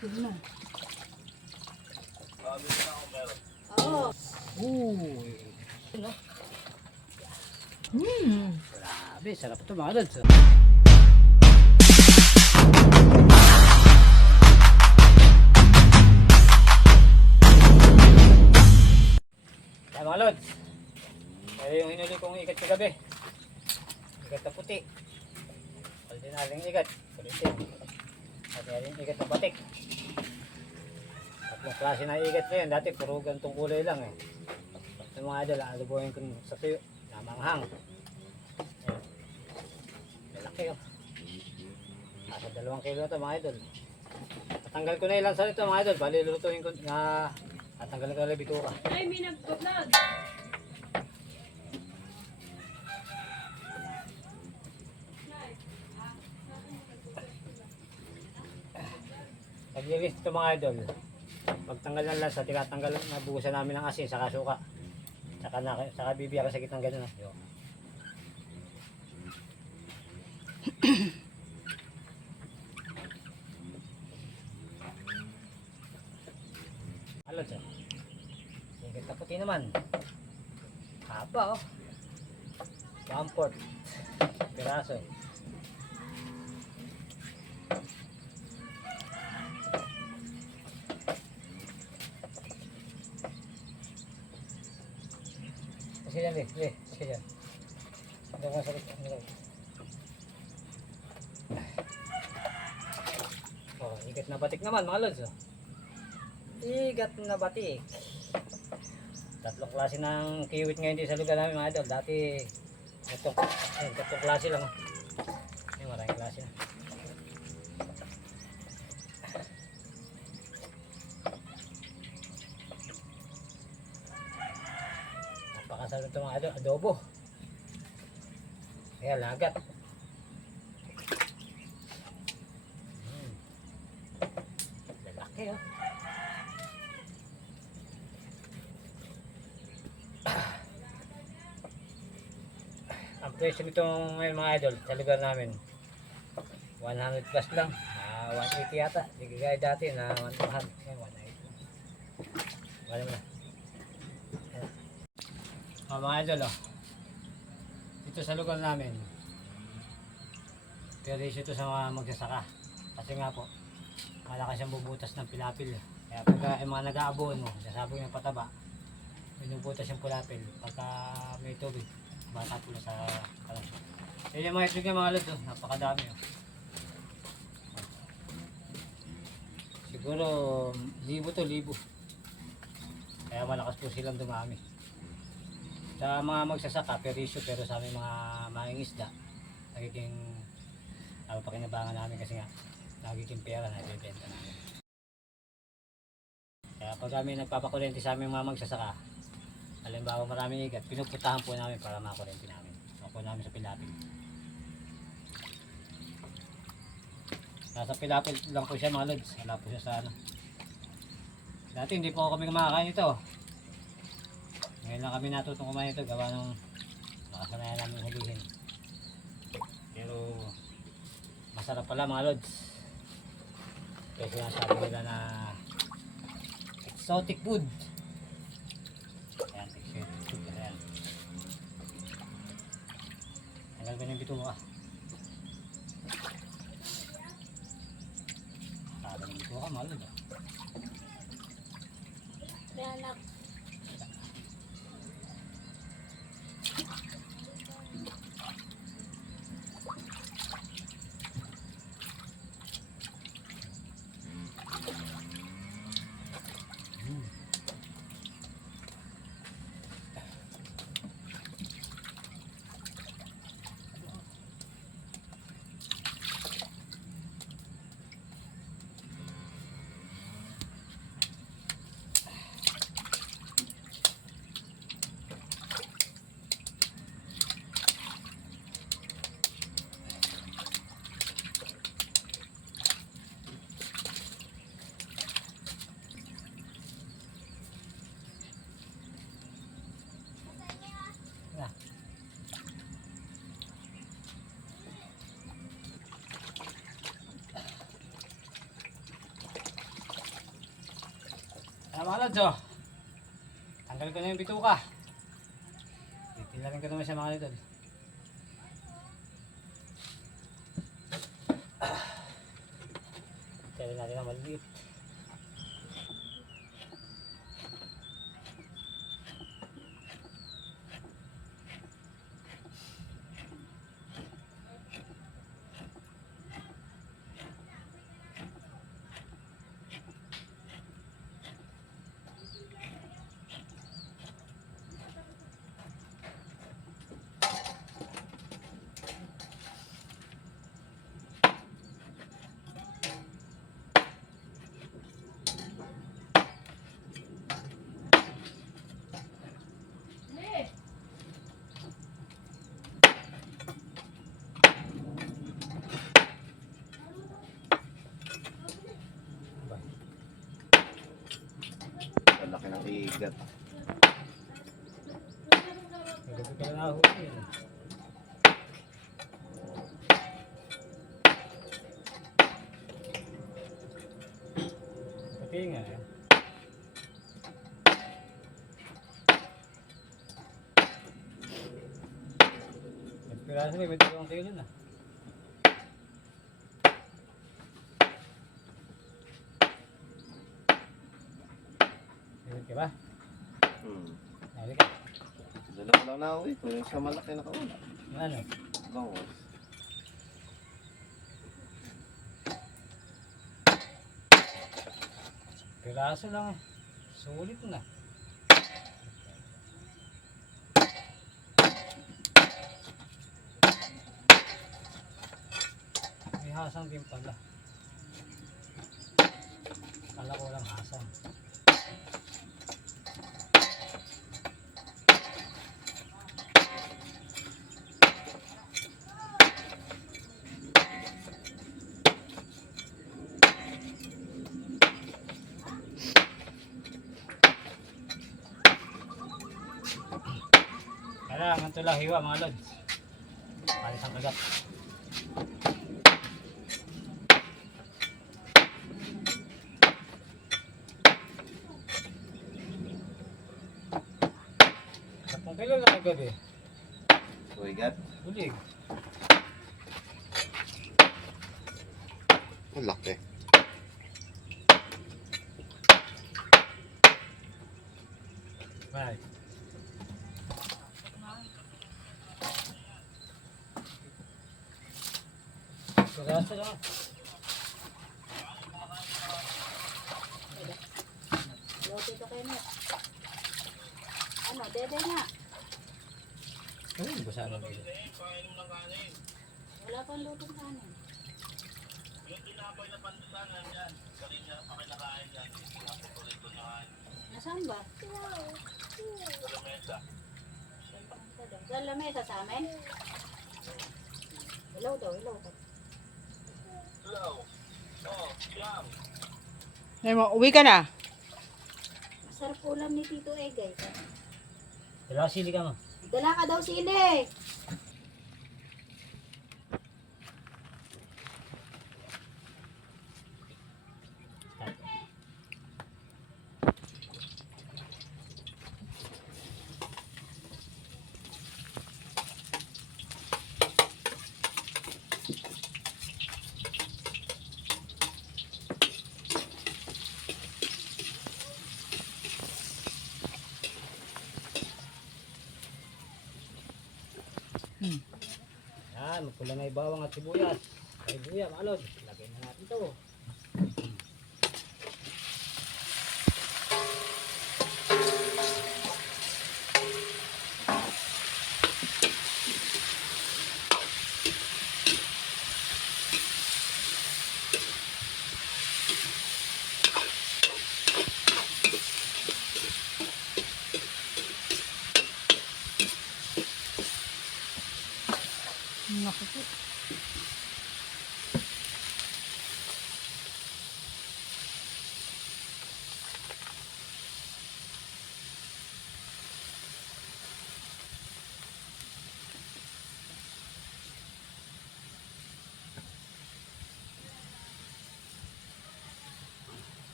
Yun na. Oo. Uy. Ano? Grabe, sarap ito mga lods. Kaya mga lods, kaya yung hinuli kong ikat kagabi. Ikat na puti. Ordinaryong ikat. Kulitin. At yung ikat na batik. Tatlong klase na ikat na yan. Dati puro gantong kulay lang eh. Yung mga idol, alubuhin ko sa tuyo. Namanghang. Ayan. Malaki oh. Nasa 2 kilo ito mga idol. Tatanggal ko na ilang sa ito mga idol. Bali lulutuin ko na tatanggalin ko na bitura. Ay, may nag-vlog. Naglilis ito mga idol. Pagtanggal ng lansa, tinatanggal, nabuhusan namin ng asin, saka suka. Saka bibiyak sa gitnang ganun. Oh. Alod siya. Higit na puti naman. Haba oh. 1/4 piraso. Kasi yan eh, kasi yan. Hindi ko masakit. Oh, igat na batik naman mga lods. Oh. Igat na batik. Tatlong klase ng kiwit ngayon din sa lugar namin mga idol. Dati, tatlong klase lang. Oh. Ay, maraming klase na. Napakasarap ito mga idol, adobo. Kaya lagat. Lalaki oh. Ang presyo nito ngayon mga idol sa lugar namin 100 plus lang, 180 yata. Hindi gaya dati na 100. Ngayon 180 lang. Wala mo na. Mga idol oh. Dito sa lugar namin pero ito sa mga magsasaka kasi nga po malakas ang bubutas ng pilapil. Kaya pagka yung mga nag-aabon mo sasabog ng pataba, binubutas yung pilapil pagka may tubig bata po sa kalan. Yan yung mga itlog ng mga lods oh. Napakadami oh. Siguro libo. Kaya malakas po silang dumami. Sa mga magsasaka, pero sa aming mga mangingisda, nagiging pakinabangan namin kasi nga nagiging pera na ibebenta namin. Kaya pag kami nagpapakurente sa aming mga magsasaka, halimbawa maraming igat, pinuputahan po namin para makurente namin. Makuha namin sa pilapil. Nasa pilapil lang po siya mga lods, wala po siya sa ano. Dati hindi po kami kumakain ito. Ngayon lang kami natutong kumain ito, gawa nung nakasanayan namin hulihin. Pero masarap pala mga lods. Kasi sinasabi nila na exotic food. Ayan, exotic food. Ayan. Tagal ba yung bituka? Tagal yung bituka mga lods. Anak. Mga lods, oh. Tanggal ko na yung bituka. Titilarin ko naman siya mga lods. Kaya natin na maliit. Ang laki ng igat. Nagabi ka na huli yun. Pati nga eh. Nagpiraso may 20 kilo na. Nagpiraso ka ba? Nagpiraso ka. Dalawa lang na ako eh. Pero sa malaki na kaula. Ano? Bangos. Piraso lang eh. Sulit na. May hasang din pala. Kala ko walang hasang. Kailangan ito lang hiwa mga lods. Palis ang kagat. Kapong kilo lang kagabi. Igat. Bulig. Ang laki. Right. Piraso lang. Lote ka kayo na. Ano, dede nga. Ano ba sana dito? Wala pang lutong kanin. Nasaan ba? Sa lamesa sa amin? Ilaw daw, ilaw daw. Ay mo, uwi ka na. Masarap ulam ni Tito Egay. Dalawa sili ka mo. Dala ka daw sili. Yan, magpula na ibawang at sibuyas. Ay buya, malod. Lagay na natin to. Naku po.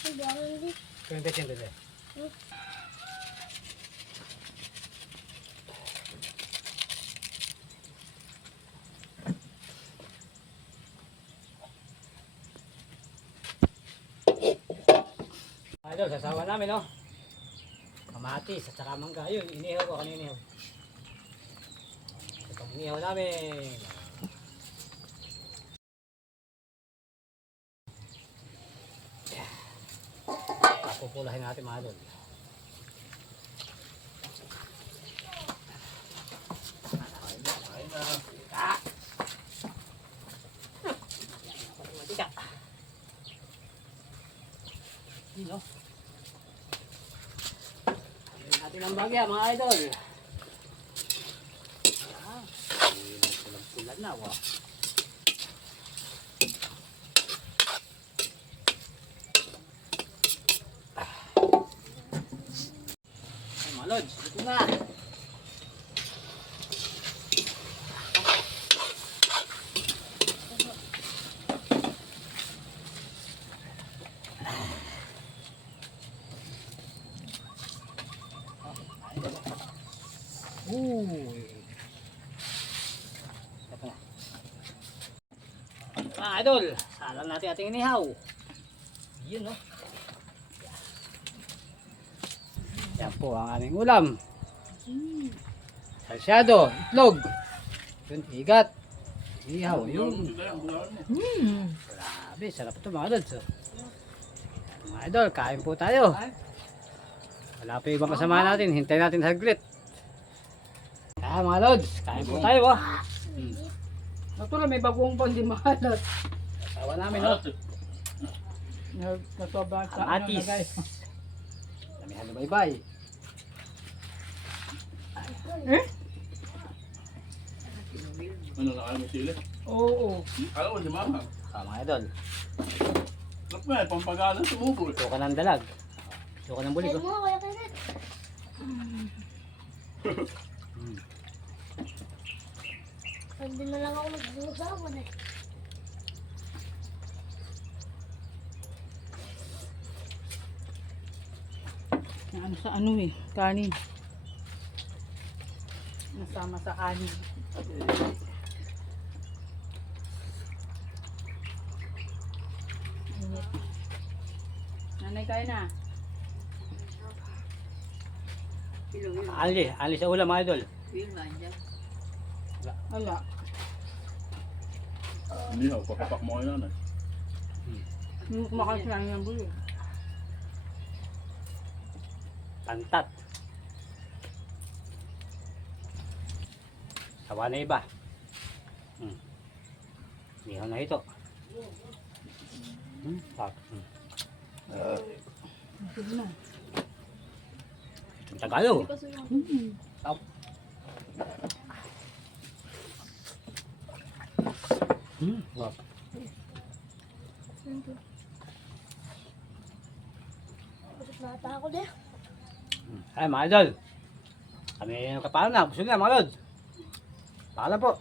20 cent ulit. Idol, sasawa namin, no? Kamatis at saka mangga. Ayun, inihaw ko. Kanina inihaw. Itong inihaw namin. Papupulahin natin mga idol. Dino. Ayan natin ang bagya mga idol. Pulang-pulan na. Wow. Ay mga lods, ito na. Ito na. Mga idol, salang natin ating inihaw. Yun, no? Yan po ang aming ulam. Salsyado, itlog. Yun, igat. Ihaw, yun. Grabe, sarap ito mga lods. Oh. Mga idol, kain po tayo. Wala pa ibang kasama natin. Hintayin natin saglit. Ah, mga lods, kain po tayo. Oh. Natural, may bagong pang di mahalat. Tawa namin, no? Nasobrang sa Ang atis. Damihan na bye-bye. Ano na mo sila? Oo. Kala ko si Mama. Mga idol, Lap nga, pampagalan sumubo. ito ka ng dalag. Ito ka ng bulig. Oh. Hindi na lang ako nagbusawan eh. Ano sa ano eh, kanin. Nasama sa kanin. Init. Nanay, kain na. Ali sa ulam mga idol. Wala. Hindi ako, papapak mo kayo na. Yung kumakain sila ng bulo. Pantat. Sawa na iba. Ihaw na ito. Tak. Sige na. Itong Tagalog. Wow. Nata ako din. Ay mga idol. Kami yung kapalan na. Busog na mga lods. Paalam po.